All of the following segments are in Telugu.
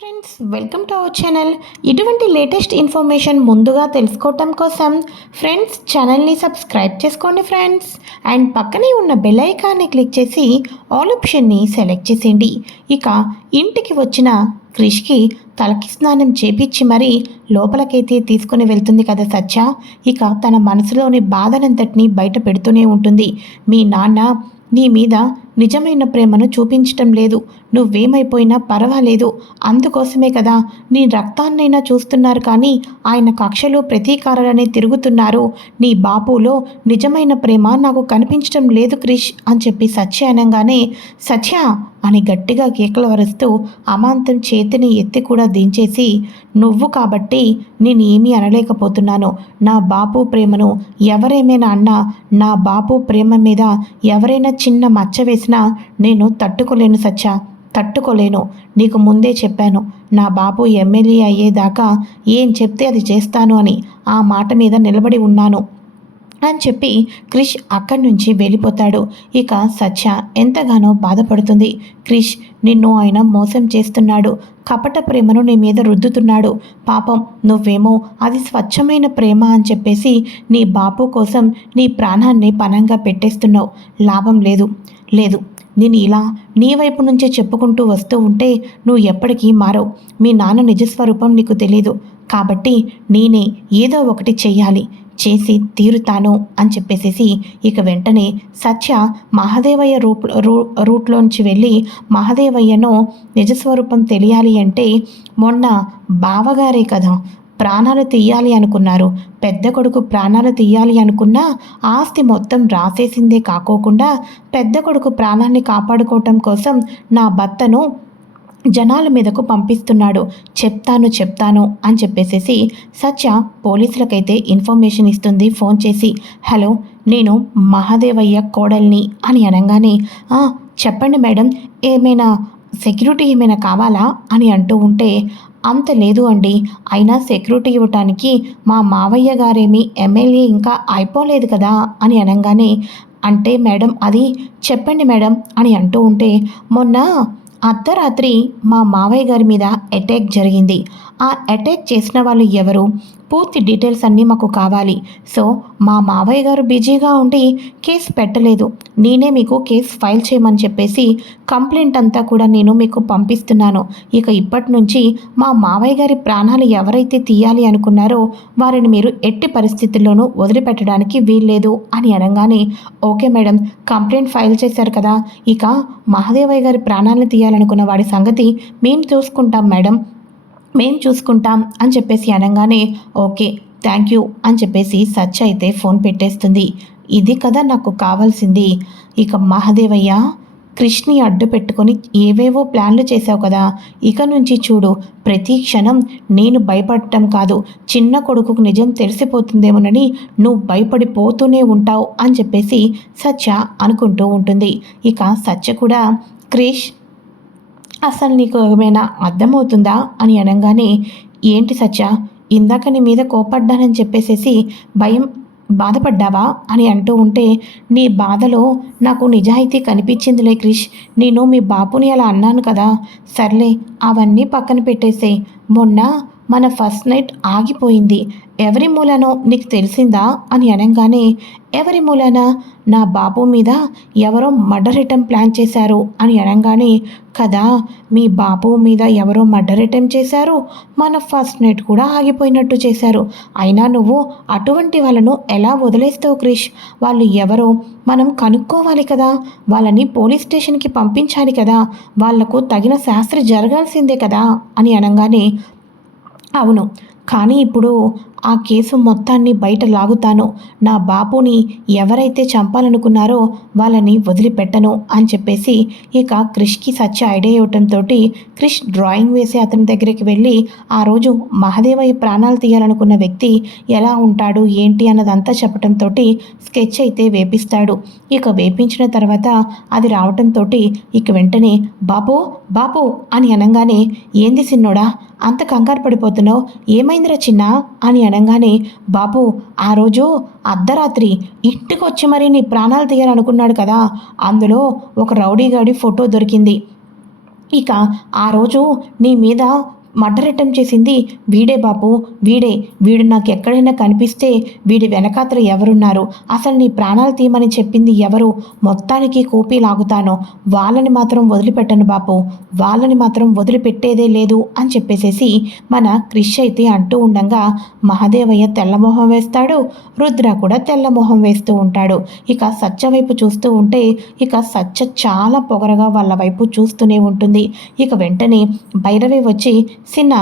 Friends welcome to our channel ఇటువంటి లేటెస్ట్ ఇన్ఫర్మేషన్ ముందుగా తెలుసుకోవటం కోసం ఫ్రెండ్స్ ఛానల్ని సబ్స్క్రైబ్ చేసుకోండి ఫ్రెండ్స్ అండ్ పక్కనే ఉన్న బెల్ ఐకాన్ని క్లిక్ చేసి ఆల్ ఆప్షన్ని సెలెక్ట్ చేసేయండి. ఇక ఇంటికి వచ్చిన క్రిష్కి తలకి స్నానం చేపించి మరీ లోపలకైతే తీసుకుని వెళ్తుంది కదా సత్య. ఇక తన మనసులోని బాధనంతటిని బయట పెడుతూనే ఉంటుంది. మీ నాన్న నీ మీద నిజమైన ప్రేమను చూపించటం లేదు. నువ్వేమైపోయినా పర్వాలేదు. అందుకోసమే కదా నీ రక్తాన్నైనా చూస్తున్నారు కానీ ఆయన కక్షలు ప్రతీకారాలనే తిరుగుతున్నారు. నీ బాపులో నిజమైన ప్రేమ నాకు కనిపించడం లేదు క్రిష్ అని చెప్పి సత్య అనగానే సత్య అని గట్టిగా కేకలు వరుస్తూ అమాంతం చేతిని ఎత్తి కూడా దించేసి నువ్వు కాబట్టి నేను ఏమీ అనలేకపోతున్నాను. నా బాపు ప్రేమను ఎవరేమైనా అన్నా నా బాపు ప్రేమ మీద ఎవరైనా చిన్న మచ్చ వేసినా నేను తట్టుకోలేను సచ్చా తట్టుకోలేను. నీకు ముందే చెప్పాను నా బాబు ఎమ్మెల్యే అయ్యేదాకా ఏం చెప్తే అది చేస్తాను అని ఆ మాట మీద నిలబడి ఉన్నాను అని చెప్పి క్రిష్ అక్కడి నుంచి వెళ్ళిపోతాడు. ఇక సత్య ఎంతగానో బాధపడుతుంది. క్రిష్ నిన్ను ఆయన మోసం చేస్తున్నాడు. కపట ప్రేమను నీ మీద రుద్దుతున్నాడు. పాపం నువ్వేమో అది స్వచ్ఛమైన ప్రేమ అని చెప్పేసి నీ బాపు కోసం నీ ప్రాణాన్ని పనంగా పెట్టేస్తున్నావు. లాభం లేదు. లేదు. నేను ఇలా నీ వైపు నుంచే చెప్పుకుంటూ వస్తూ ఉంటే నువ్వు ఎప్పటికీ మారవు. మీ నాన్న నిజస్వరూపం నీకు తెలీదు. కాబట్టి నేనే ఏదో ఒకటి చెయ్యాలి. చేసి తీరుతాను అని చెప్పేసేసి ఇక వెంటనే సత్య మహాదేవయ్య రూప్ రూ రూట్లోంచి వెళ్ళి మహాదేవయ్యను నిజస్వరూపం తెలియాలి అంటే మొన్న బావగారే కదా ప్రాణాలు తీయాలి అనుకున్నారు. పెద్ద కొడుకు ప్రాణాలు తీయాలి అనుకున్నా ఆస్తి మొత్తం రాసేసిందే కాకోకుండా పెద్ద కొడుకు ప్రాణాన్ని కాపాడుకోవటం కోసం నా భర్తను జనాల మీదకు పంపిస్తున్నాడు. చెప్తాను చెప్తాను అని చెప్పేసేసి సత్య పోలీసులకైతే ఇన్ఫర్మేషన్ ఇస్తుంది. ఫోన్ చేసి హలో నేను మహాదేవయ్య కోడల్ని అని అనగానే చెప్పండి మేడం ఏమైనా సెక్యూరిటీ ఏమైనా కావాలా? అని అంటూ ఉంటే అంత లేదు అండి. అయినా సెక్యూరిటీ ఇవ్వటానికి మా మావయ్య గారేమి ఎమ్మెల్యే ఇంకా అయిపోలేదు కదా అని అనగానే అంటే మేడం అది చెప్పండి మేడం అని అంటూ ఉంటే మొన్న అర్ధరాత్రి మా మావయ్య గారి మీద అటాక్ జరిగింది. ఆ అటాక్ చేసిన వాళ్ళు ఎవరు? పూర్తి డీటెయిల్స్ అన్నీ మాకు కావాలి. సో మా మావయ్య గారు బిజీగా ఉండి కేసు పెట్టలేదు. నేనే మీకు కేసు ఫైల్ చేయమని చెప్పేసి కంప్లైంట్ అంతా కూడా నేను మీకు పంపిస్తున్నాను. ఇక ఇప్పటి నుంచి మా మావయ్య గారి ప్రాణాలు ఎవరైతే తీయాలి అనుకున్నారో వారిని మీరు ఎట్టి పరిస్థితుల్లోనూ వదిలిపెట్టడానికి వీల్లేదు అని అనగానే ఓకే మేడం కంప్లైంట్ ఫైల్ చేశారు కదా ఇక మహాదేవయ్య గారి ప్రాణాలను తీయాలనుకున్న వాడి సంగతి మేము చూసుకుంటాం మేడం. మేం చూసుకుంటాం అని చెప్పేసి అనగానే ఓకే థ్యాంక్ యూ అని చెప్పేసి సచ్ అయితే ఫోన్ పెట్టేస్తుంది. ఇది కదా నాకు కావాల్సింది. ఇక మహాదేవయ్య కృష్ణి అడ్డు పెట్టుకొని ఏవేవో ప్లాన్లు చేశావు కదా ఇక నుంచి చూడు ప్రతి క్షణం నేను భయపడటం కాదు చిన్న కొడుకుకు నిజం తెలిసిపోతుందేమోనని నువ్వు భయపడిపోతూనే ఉంటావు అని చెప్పేసి సత్య అనుకుంటూ ఉంటుంది. ఇక సత్య కూడా క్రిష్ అసలు నీకు ఏమైనా అర్థమవుతుందా అని అనగానే ఏంటి సత్య? ఇందాక నీ మీద కోపడ్డానని చెప్పేసేసి భయం బాధపడ్డావా? అని అంటూ ఉంటే నీ బాధలో నాకు నిజాయితీ కనిపించిందిలే క్రిష్. నేను మీ బాపుని అలా అన్నాను కదా. సర్లే అవన్నీ పక్కన పెట్టేసే మొన్న మన ఫస్ట్ నైట్ ఆగిపోయింది. ఎవరి మూలనో నీకు తెలిసిందా? అని అనగానే ఎవరి మూలన? నా బాబు మీద ఎవరో మర్డర్ అటెంప్ ప్లాన్ చేశారు అని అనగానే కదా మీ బాబు మీద ఎవరో మర్డర్ అటెంప్ చేశారు. మన ఫస్ట్ నైట్ కూడా ఆగిపోయినట్టు చేశారు. అయినా నువ్వు అటువంటి వాళ్ళను ఎలా వదిలేస్తావు క్రిష్? వాళ్ళు ఎవరో మనం కనుక్కోవాలి కదా. వాళ్ళని పోలీస్ స్టేషన్కి పంపించాలి కదా. వాళ్ళకు తగిన శాస్త్ర జరగాల్సిందే కదా అని అనగానే అవును. కానీ ఇప్పుడు ఆ కేసు మొత్తాన్ని బయట లాగుతాను. నా బాపుని ఎవరైతే చంపాలనుకున్నారో వాళ్ళని వదిలిపెట్టను అని చెప్పేసి ఇక క్రిష్కి సత్య ఐడియా ఇవ్వటంతో క్రిష్ డ్రాయింగ్ వేసి అతని దగ్గరికి వెళ్ళి ఆ రోజు మహదేవయ్య ప్రాణాలు తీయాలనుకున్న వ్యక్తి ఎలా ఉంటాడు ఏంటి అన్నదంతా చెప్పడంతో స్కెచ్ అయితే వేపిస్తాడు. ఇక వేపించిన తర్వాత అది రావటంతో ఇక వెంటనే బాపు బాపు అని అనగానే ఏంది సిన్నోడా అంత కంగారు పడిపోతున్నావు? ఏమైందిరా చిన్న? అని అనగానే బాబు ఆ రోజు అర్ధరాత్రి ఇంటికి వచ్చి మరీ నీ ప్రాణాలు తీయాలనుకున్నాడు కదా. అందులో ఒక రౌడీగాడి ఫోటో దొరికింది. ఇక ఆ రోజు నీ మీద మర్డర్ అటెంప్ట్ చేసింది వీడే బాబు వీడే. వీడు నాకు ఎక్కడైనా కనిపిస్తే వీడి వెనకాతలు ఎవరున్నారు? అసలు నీ ప్రాణాలు తీయమని చెప్పింది ఎవరు? మొత్తానికి కూపీ లాగుతాను. వాళ్ళని మాత్రం వదిలిపెట్టను బాపు వాళ్ళని మాత్రం వదిలిపెట్టేదే లేదు అని చెప్పేసేసి మన క్రిష్ అయితే అంటూ ఉండగా మహాదేవయ్య తెల్లమొహం వేస్తాడు రుద్ర కూడా తెల్లమొహం వేస్తూ ఉంటాడు. ఇక సత్య వైపు చూస్తూ ఉంటే ఇక సత్య చాలా పొగరగా వాళ్ళ వైపు చూస్తూనే ఉంటుంది. ఇక వెంటనే భైరవి వచ్చి సిన్న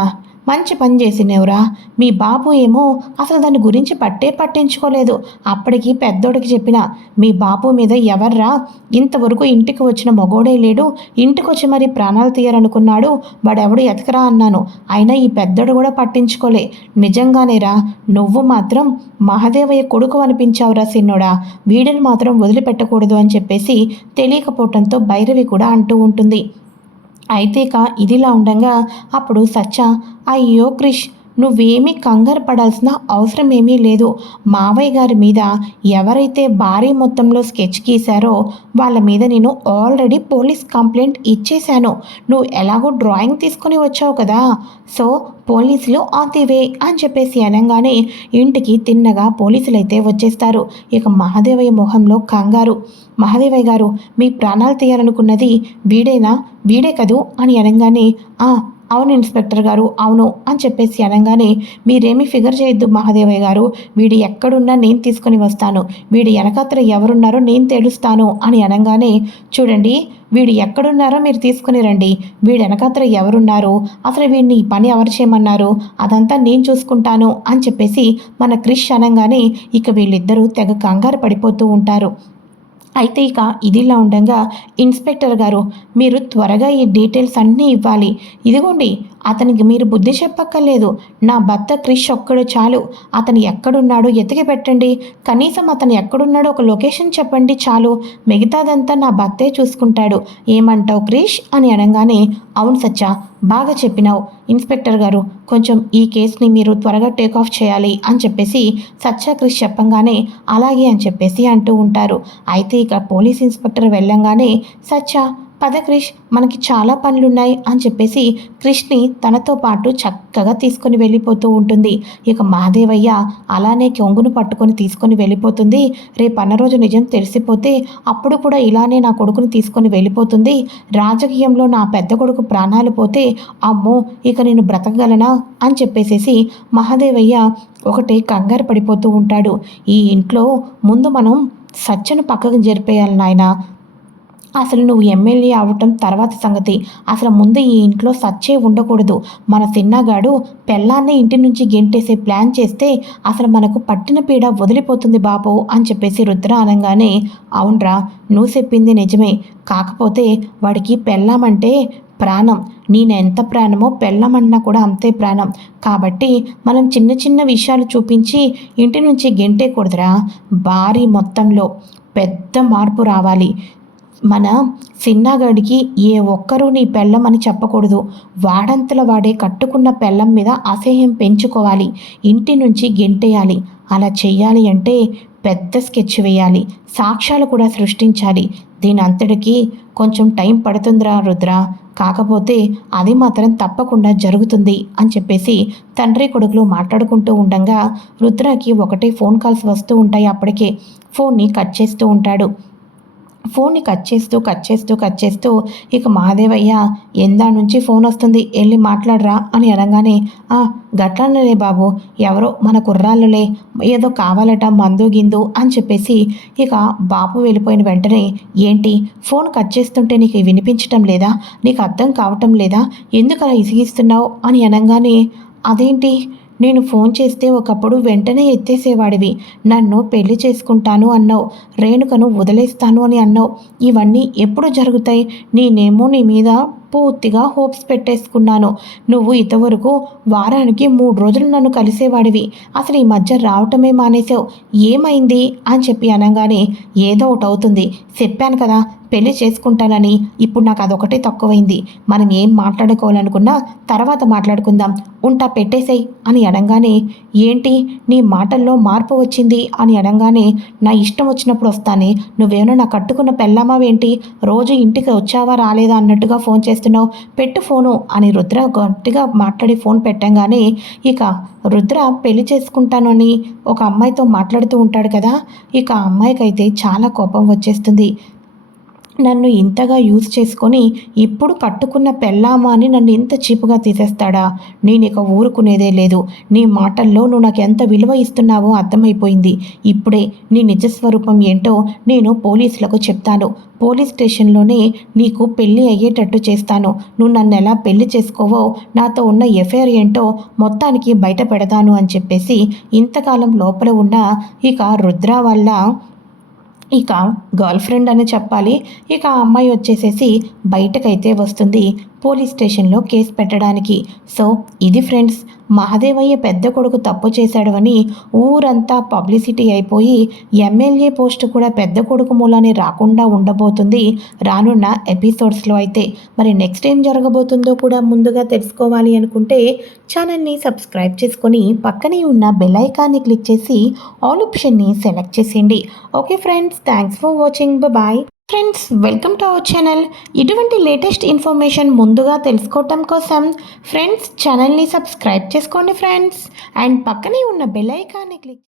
మంచి పని చేసినవురా? మీ బాబు ఏమో అసలు దాని గురించి పట్టే పట్టించుకోలేదు. అప్పటికి పెద్దోడికి చెప్పిన మీ బాబు మీద ఎవర్రా? ఇంతవరకు ఇంటికి వచ్చిన మగోడే లేడు. ఇంటికి వచ్చి మరి ప్రాణాలు తీయరనుకున్నాడు వాడెవడు ఎతకరా అన్నాను. అయినా ఈ పెద్దోడు కూడా పట్టించుకోలే. నిజంగానేరా నువ్వు మాత్రం మహదేవయ్య కొడుకు అనిపించావురా సిన్నోడా? వీడిని మాత్రం వదిలిపెట్టకూడదు అని చెప్పేసి తెలియకపోవటంతో భైరవి కూడా అంటూ ఉంటుంది. అయితే కా ఇదిలా ఉండగా అప్పుడు సచ్చ అయ్యో క్రిష్ నువ్వేమీ కంగారు పడాల్సిన అవసరం ఏమీ లేదు. మావయ్య గారి మీద ఎవరైతే భారీ మొత్తంలో స్కెచ్ గీశారో వాళ్ళ మీద నేను ఆల్రెడీ పోలీస్ కంప్లైంట్ ఇచ్చేశాను. నువ్వు ఎలాగో డ్రాయింగ్ తీసుకొని వచ్చావు కదా. సో పోలీసులు ఆతివే అని చెప్పేసి అనగానే ఇంటికి తిన్నగా పోలీసులు అయితే వచ్చేస్తారు. ఇక మహాదేవయ్య మొహంలో కంగారు. మహాదేవయ్య గారు మీ ప్రాణాలు తీయాలనుకున్నది వీడేనా? వీడే కదూ? అని అనగానే ఆ అవును ఇన్స్పెక్టర్ గారు. అవును అని చెప్పేసి అనగానే మీరేమీ ఫిగర్ చేయొద్దు మహాదేవయ్య గారు. వీడు ఎక్కడున్నా నేను తీసుకొని వస్తాను. వీడి వెనకాతల ఎవరున్నారో నేను తెలుస్తాను. అని అనగానే చూడండి వీడు ఎక్కడున్నారో మీరు తీసుకుని రండి. వీడు వెనకాతల ఎవరున్నారు? అసలు వీడిని ఈ పని ఎవరు చేయమన్నారు? అదంతా నేను చూసుకుంటాను. అని చెప్పేసి మన క్రిష్ అనగానే ఇక వీళ్ళిద్దరూ తెగ కంగారు పడిపోతూ ఉంటారు. అయితే ఇక ఇదిలా ఉండగా ఇన్స్పెక్టర్ గారు మీరు త్వరగా ఈ డీటెయిల్స్ అన్నీ ఇవ్వాలి. ఇదిగోండి అతనికి మీరు బుద్ధి చెప్పక్కర్లేదు. నా భర్త క్రిష్ ఒక్కడు చాలు. అతను ఎక్కడున్నాడో ఎతికి పెట్టండి. కనీసం అతను ఎక్కడున్నాడో ఒక లొకేషన్ చెప్పండి చాలు. మిగతాదంతా నా భర్తే చూసుకుంటాడు. ఏమంటావు క్రిష్? అని అనగానే అవును సచ్చా బాగా చెప్పినావు. ఇన్స్పెక్టర్ గారు కొంచెం ఈ కేసుని మీరు త్వరగా టేక్ ఆఫ్ చేయాలి అని చెప్పేసి సచ్చా క్రిష్ చెప్పంగానే అలాగే అని చెప్పేసి అంటూ ఉంటారు. అయితే ఇక పోలీస్ ఇన్స్పెక్టర్ వెళ్ళంగానే సచ్చా పద క్రిష్ మనకి చాలా పనులున్నాయి అని చెప్పేసి క్రిష్ని తనతో పాటు చక్కగా తీసుకొని వెళ్ళిపోతూ ఉంటుంది. ఇక మహాదేవయ్య అలానే కొంగును పట్టుకొని తీసుకొని వెళ్ళిపోతుంది. రేపు అన్న రోజు నిజం తెలిసిపోతే అప్పుడు కూడా ఇలానే నా కొడుకుని తీసుకొని వెళ్ళిపోతుంది. రాజకీయంలో నా పెద్ద కొడుకు ప్రాణాలు పోతే అమ్మో ఇక నేను బ్రతకగలనా అని చెప్పేసేసి మహాదేవయ్య ఒకటే కంగారు పడిపోతూ ఉంటాడు. ఈ ఇంట్లో ముందు మనం సచ్చను పక్కకు జరిపేయాలి నాయన. అసలు నువ్వు ఎమ్మెల్యే అవటం తర్వాత సంగతి. అసలు ముందు ఈ ఇంట్లో సచ్చే ఉండకూడదు. మన సిన్నగాడు పెళ్ళాన్నే ఇంటి నుంచి గెంటేసే ప్లాన్ చేస్తే అసలు మనకు పట్టిన పీడ వదిలిపోతుంది బాబు అని చెప్పేసి రుద్ర అనగానే అవునరా నువ్వు చెప్పింది నిజమే. కాకపోతే వాడికి పెళ్ళామంటే ప్రాణం. నేను ఎంత ప్రాణమో పెళ్ళమన్నా కూడా అంతే ప్రాణం. కాబట్టి మనం చిన్న చిన్న విషయాలు చూపించి ఇంటి నుంచి గెంటేకూడదురా భారీ మొత్తంలో పెద్ద మార్పు రావాలి. మన సిన్నగాడికి ఏ ఒక్కరూ నీ పెళ్ళం అని చెప్పకూడదు. వాడంతల వాడే కట్టుకున్న పెళ్ళం మీద అసహ్యం పెంచుకోవాలి. ఇంటి నుంచి గెంటేయాలి. అలా చెయ్యాలి అంటే పెద్ద స్కెచ్ వేయాలి. సాక్ష్యాలు కూడా సృష్టించాలి. దీని అంతటికి కొంచెం టైం పడుతుందిరా రుద్ర. కాకపోతే అది మాత్రం తప్పకుండా జరుగుతుంది అని చెప్పేసి తండ్రి కొడుకులు మాట్లాడుకుంటూ ఉండగా రుద్రకి ఒకటే ఫోన్ కాల్స్ వస్తూ ఉంటాయి అప్పటికే. ఫోన్ని కట్ చేస్తూ ఉంటాడు. ఫోన్ని కట్ చేస్తూ కట్ చేస్తూ కట్ చేస్తూ ఇక మహాదేవయ్య ఎందా నుంచి ఫోన్ వస్తుంది? వెళ్ళి మాట్లాడరా అని అనగానే ఆ గట్లనే బాబు ఎవరో మన కుర్రాళ్ళులే ఏదో కావాలట మందు గిందు అని చెప్పేసి ఇక బాబు వెళ్ళిపోయిన వెంటనే ఏంటి ఫోన్ కట్ చేస్తుంటే నీకు వినిపించటం లేదా? నీకు అర్థం కావటం లేదా? ఎందుకు అలా ఇసిగిస్తున్నావు? అని అనగానే అదేంటి? నేను ఫోన్ చేస్తే ఒకప్పుడు వెంటనే ఎత్తేసేవాడివి. నన్ను పెళ్ళి చేసుకుంటాను అన్నావు. రేణుకను వదిలేస్తాను అని అన్నావు. ఇవన్నీ ఎప్పుడు జరుగుతాయి? నేనేమో నీ మీద పూర్తిగా హోప్స్ పెట్టేసుకున్నాను. నువ్వు ఇంతవరకు వారానికి మూడు రోజులు నన్ను కలిసేవాడివి. అసలు ఈ మధ్య రావటమే మానేసావు ఏమైంది? అని చెప్పి అనగానే ఏదో ఒకటి అవుతుంది. చెప్పాను కదా పెళ్ళి చేసుకుంటానని. ఇప్పుడు నాకు అదొకటే తక్కువైంది. మనం ఏం మాట్లాడుకోవాలనుకున్నా తర్వాత మాట్లాడుకుందాం. ఉంటా పెట్టేసేయ్ అని అనగానే ఏంటి? నీ మాటల్లో మార్పు వచ్చింది అని అనగానే నా ఇష్టం వచ్చినప్పుడు వస్తానే. నువ్వేమో నా కట్టుకున్న పెళ్ళామావేంటి? రోజు ఇంటికి వచ్చావా రాలేదా అన్నట్టుగా ఫోన్ చేస్తా చేస్తున్నావు పెట్టు ఫోను అని రుద్ర గట్టిగా మాట్లాడి ఫోన్ పెట్టంగానే ఇక రుద్ర పెళ్ళి చేసుకుంటానని ఒక అమ్మాయితో మాట్లాడుతూ ఉంటాడు కదా ఇక ఆ అమ్మాయికైతే చాలా కోపం వచ్చేస్తుంది. నన్ను ఇంతగా యూజ్ చేసుకొని ఇప్పుడు కట్టుకున్న పెళ్ళామా అని నన్ను ఇంత చీపుగా తీసేస్తాడా? నేను ఇక ఊరుకునేదే లేదు. నీ మాటల్లో నువ్వు నాకు ఎంత విలువ ఇస్తున్నావో అర్థమైపోయింది. ఇప్పుడే నీ నిజస్వరూపం ఏంటో నేను పోలీసులకు చెప్తాను. పోలీస్ స్టేషన్లోనే నీకు పెళ్ళి అయ్యేటట్టు చేస్తాను. నువ్వు నన్ను ఎలా పెళ్ళి చేసుకోవో నాతో ఉన్న ఎఫ్ఐఆర్ ఏంటో మొత్తానికి బయట పెడతాను అని చెప్పేసి ఇంతకాలం లోపల ఉన్న ఇక రుద్ర వల్ల ఇక గర్ల్ ఫ్రెండ్ అని చెప్పాలి. ఇక ఆ అమ్మాయి వచ్చేసేసి బయటకైతే వస్తుంది. పోలీస్ స్టేషన్లో కేసు పెట్టడానికి. సో ఇది ఫ్రెండ్స్. మహదేవయ్య పెద్ద కొడుకు తప్పు చేశాడు అని ఊరంతా పబ్లిసిటీ అయిపోయి ఎమ్మెల్యే పోస్ట్ కూడా పెద్ద కొడుకు మూలానే రాకుండా ఉండబోతుంది రానున్న ఎపిసోడ్స్లో అయితే. మరి నెక్స్ట్ ఏం జరగబోతుందో కూడా ముందుగా తెలుసుకోవాలి అనుకుంటే ఛానల్ని సబ్స్క్రైబ్ చేసుకొని పక్కనే ఉన్న బెల్ ఐకాన్ని క్లిక్ చేసి ఆల్ ఆప్షన్ని సెలెక్ట్ చేసేయండి. Okay friends thanks for watching. Bye. Friends welcome to our channel ఇటువంటి లేటెస్ట్ ఇన్ఫర్మేషన్ ముందుగా తెలుసుకోవటం కోసం ఫ్రెండ్స్ ఛానల్ని సబ్స్క్రైబ్ చేసుకోండి ఫ్రెండ్స్ అండ్ పక్కనే ఉన్న బెల్ ఐకాన్ని క్లిక్